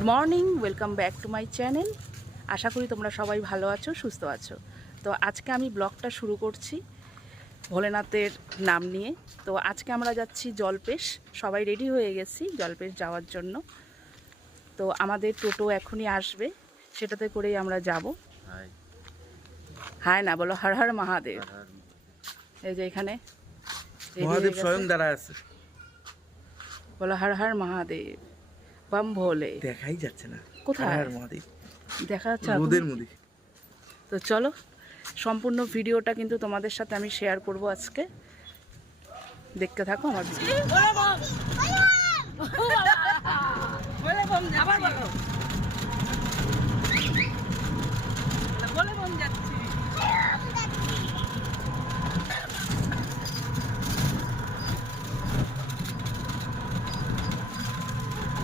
Good morning, welcome back to my channel. আশা করি তোমরা সবাই ভালো আছো, সুস্থ আছো। তো আজকে আমি ব্লগটা শুরু করছি ভোলেনাথের নাম নিয়ে। তো আজকে আমরা যাচ্ছি জলপেশ, সবাই রেডি হয়ে গেছি জলপেশ যাওয়ার জন্য। তো আমাদের টোটো এখনই আসবে, সেটাতে করেই আমরা যাব। হায় না বলো, হর হর মহাদেব। এই যে এখানে মহাদেব স্বয়ং দাঁড়ায় আছে, বলো হর হর মহাদেব, বাম ভোলে। দেখাই যাচ্ছে না কোথায় আর মহাদেব দেখা যাচ্ছে? রোদের মধ্যে। তো চলো, সম্পূর্ণ ভিডিওটা কিন্তু তোমাদের সাথে আমি শেয়ার করব আজকে, দেখতে থাকো আমার ভিডিও।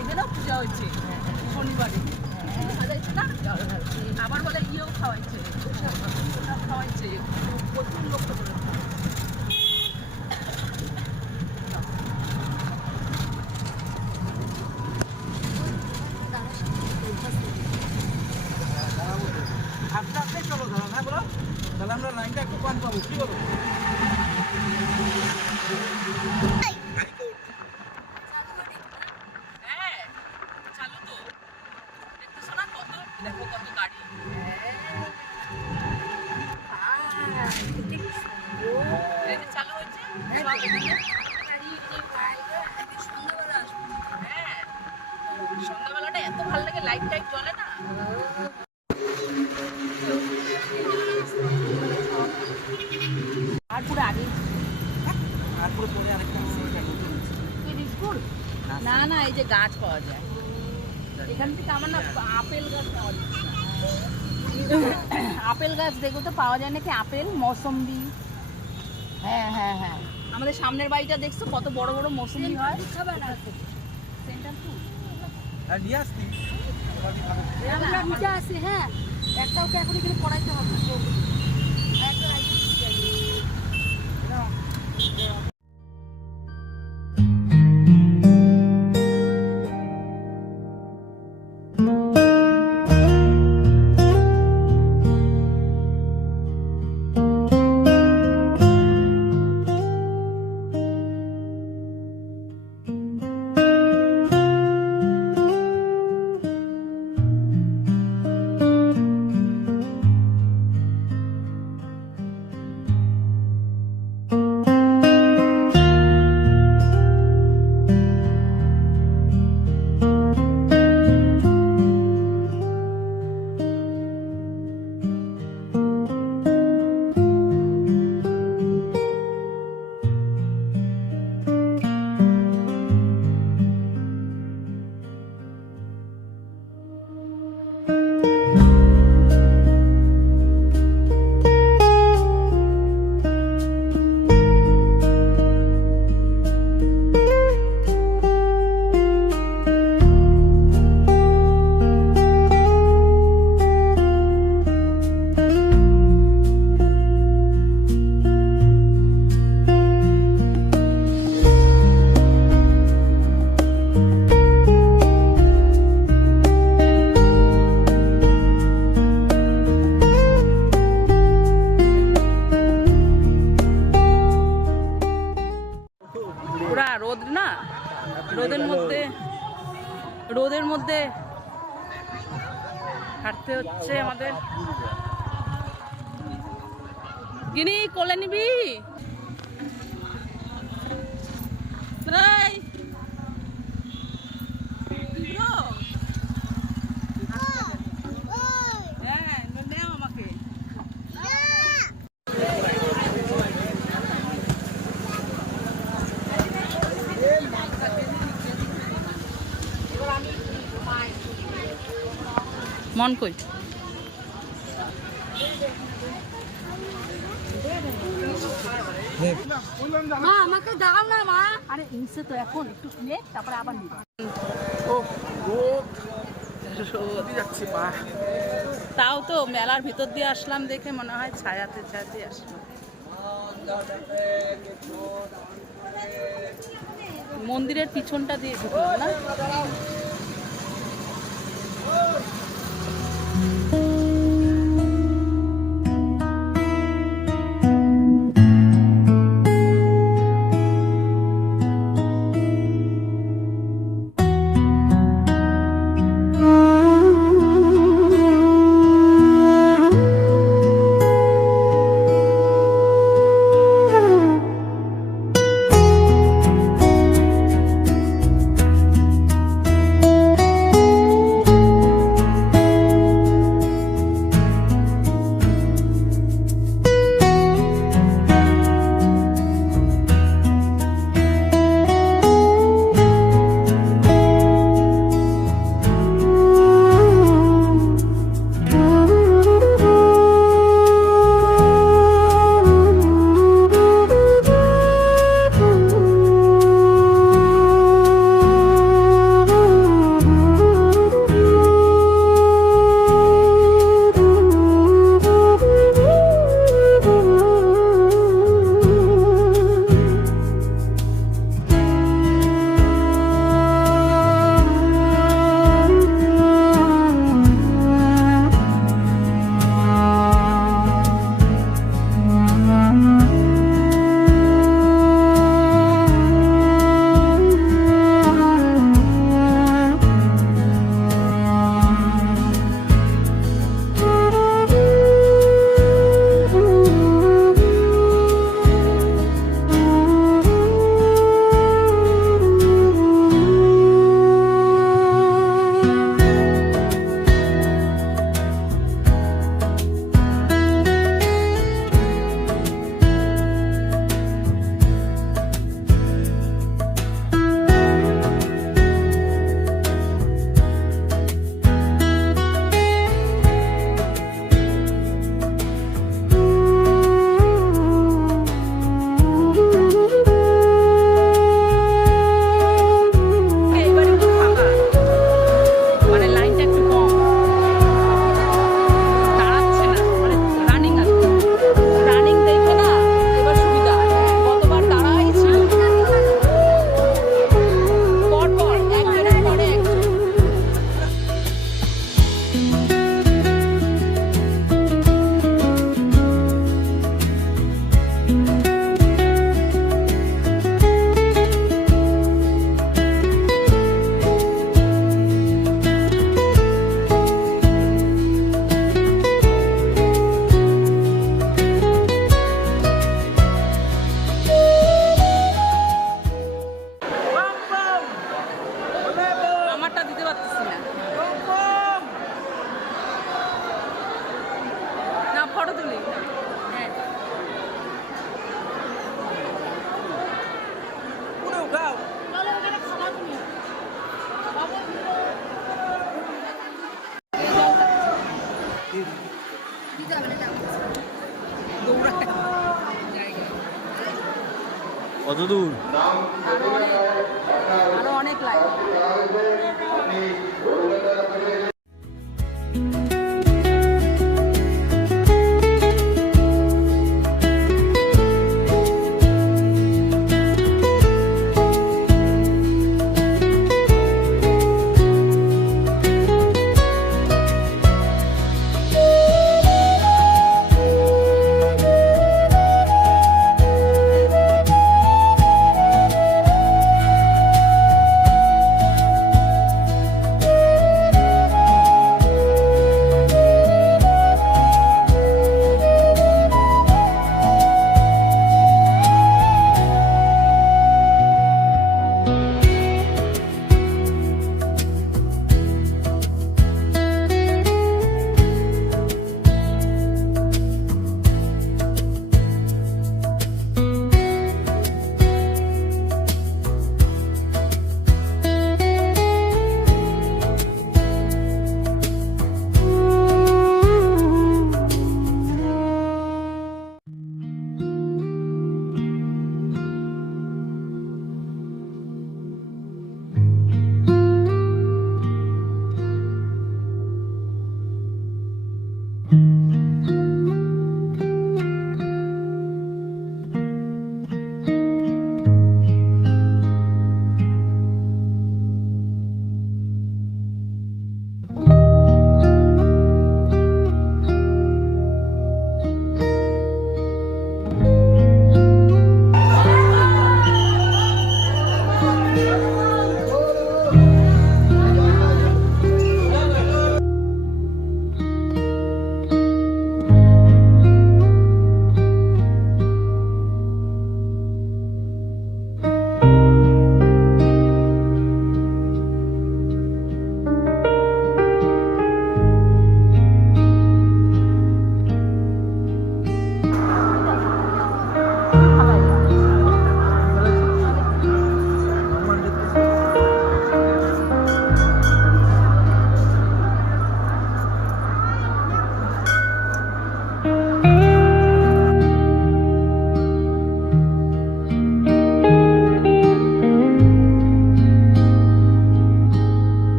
এদেরও পূজা হয়েছে শনিবারে, সাজাইছে না? আবার বলে ইয়েও খাওয়াইছে, খাওয়াইছে প্রচুর লোক করে। আস্তে আস্তে চলো, দাঁড়া না বলো, তাহলে আমরা লাইনটা একটু কম পাবো, কি বলো? হ্যাঁ চালু তো, দেখতেছো না কত, দেখো কত গাড়ি। এই যে চালু হয়েছে হ্যাঁ, সন্ধ্যাবেলাটা এত ভালো লাগে, লাইট টাইট জ্বলে না। আর পুরো আগে তারপরে পরে আরেকটা স্কুল না না, এই যে গাছ পাওয়া যায় এখান থেকে। আমার না আপেল গাছ পাওয়া যায়, আপেল গাছ দেখো তো পাওয়া যায় নাকি, আপেল মৌসম্বি। হ্যাঁ হ্যাঁ হ্যাঁ, আমাদের সামনের বাড়িটা দেখছো কত বড় বড় মৌসম্বি হয়। সেন্টার ফুড আর নিয়ে আসতি নিচে আছে। হ্যাঁ, একটা ওকে এখন এখানে পড়াইতে হবে। পুরা রোদ না, রোদের মধ্যে হাঁটতে হচ্ছে আমাদের। গিনি কোলে নিবি? হ্যাঁ নেও আমাকে। মন কই? মা আমাকে দাও না মা। আরে ইনসে তো এখন একটু কিনে তারপরে আবার নিবা। ও রোদ রোদ যাচ্ছে পা। তাও তো মেলার ভিতর দিয়ে আসলাম দেখে মনে হয় ছায়াতে ছায়াতে আসলাম। মন্দিরের পিছনটা দিয়ে ঢুকলাম না। কত দূর? আরো অনেক লাইন।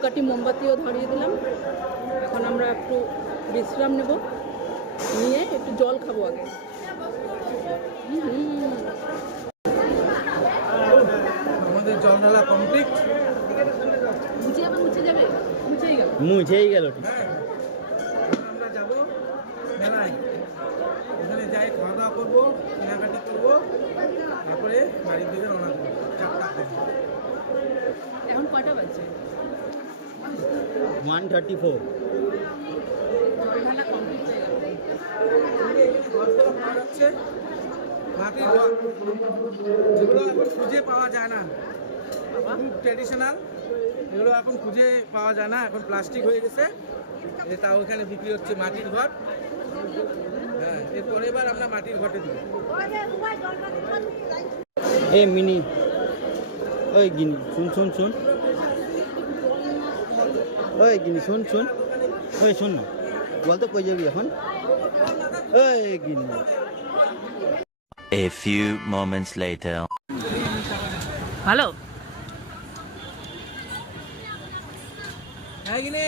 ধূপকাঠি মোমবাতিও ধরিয়ে দিলাম। এখন আমরা একটু বিশ্রাম নেব, নিয়ে একটু জল খাবো আগে। আমাদের জল ঢালা কমপ্লিট। মুছেই গেল। হ্যাঁ, আমরা যাবো মেলায়, ওখানে যাই খাওয়া দাওয়া করবো, কেনাকাটি করবো, তারপরে বাড়ির দিকে রওনা করবো 4টার দিকে। এখন কয়টা বাজছে? 134। জল ঢালা কমপ্লিট হয়ে গেল। ঘরগুলো পাওয়া যাচ্ছে মাটির ঘর, যেগুলো এখন খুঁজে পাওয়া যায় না, খুব ট্রেডিশনাল, এগুলো এখন খুঁজে পাওয়া যায় না, এখন প্লাস্টিক হয়ে গেছে। তাও ওখানে বিক্রি হচ্ছে মাটির ঘর। হ্যাঁ, এরপরে এবার আমরা মাটির ঘরে দিব। এ মিনি, ওই গিনি শুন শুন শুন, ওই গিনি শুন শুন, ওই শোন না, বলতো কই যাবি এখন? ওই গিনি। A few moments later. ভালো। হ্যাঁ কিনে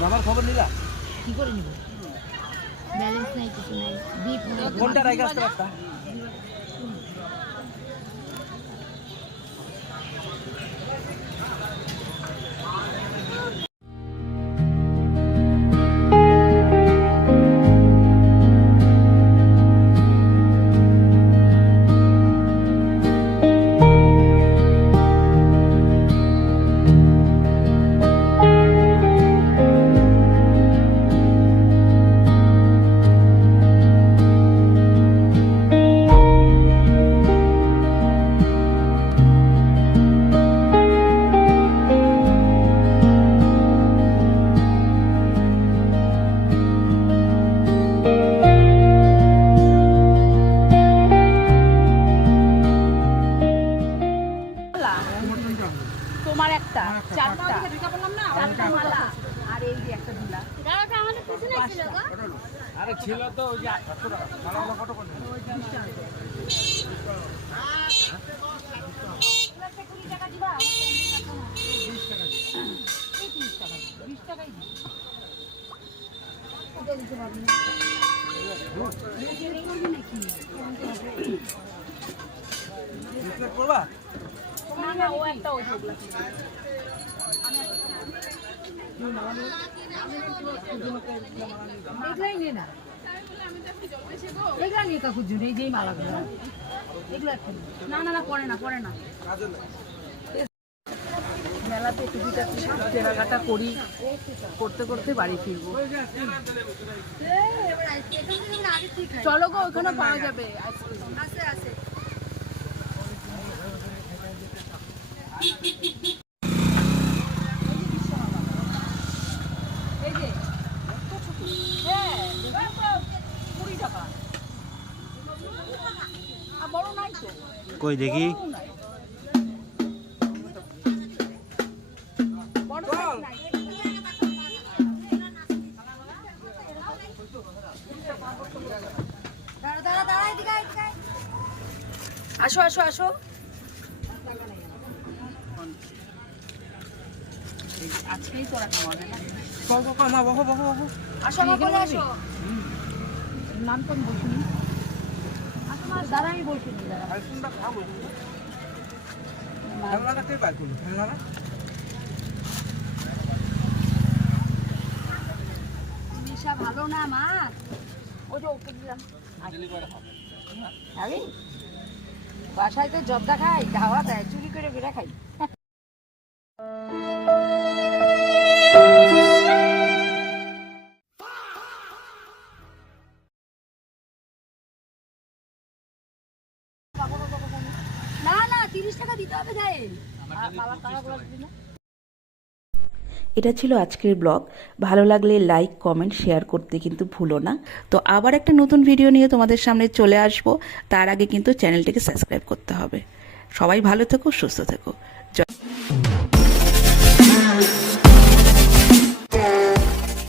বাবার খবর নিলা? কি করে নিব? ব্যালেন্স নাই, কিছু নাই, বিপ নাই। কোনটা রাইখা আসতে পারতা? তোমার একটা, চারটা মালা, আর এই যে একটা ঝুলা। আরে ছিল তো ওই যে 800 টাকা মালাগুলো কত করে? রিফ্লেক্ট করবা? না না, ও একটা ওই ঝোলা। এগুলাই নে না, এগুলা নিয়ে কাকু জুড়ে যেই মালাগুলো, এগুলো একটা নে। না না না, পরে না, পরে না। কাজে না। মেলাতে টুকিটাকি কেনাকাটা করি, করতে করতে বাড়ি ফিরবো। চলো গো, ওখানে পাওয়া যাবে আইসক্রিম। এই যে হ্যাঁ, 20 টাকা। আর বড় নাই তো, কই দেখি। বড় নাই। বড় size নাই। আসো আসো আসো। আজকেই তোরা খাওয়াবে না? বহো কামা বহো বহো বহো। আসো আমার কোলে আসো। নাম তো বসুনি। দাঁড়া, আমি বসিনি, দাঁড়া। আইসক্রিমটা খাবো। খেলনাটা কে বাইর করলো? খেলনাটা? নেশা ভালো না আমার। ওই যে ওকে দিলাম। আমি বাসায় তো জর্দা খাই, খাওয়া দেয়, চুরি করে বেড়া খাই। 30 টাকা দিতে হবে গায়ে বাবা টাকা বলা দিবি না। এটা ছিল আজকের ব্লগ। ভালো লাগলে লাইক কমেন্ট শেয়ার করতে কিন্তু ভুলো না। তো আবার একটা নতুন ভিডিও নিয়ে তোমাদের সামনে চলে আসবো। তার আগে কিন্তু চ্যানেলটিকে সাবস্ক্রাইব করতে হবে। সবাই ভালো থেকো, সুস্থ থেকো।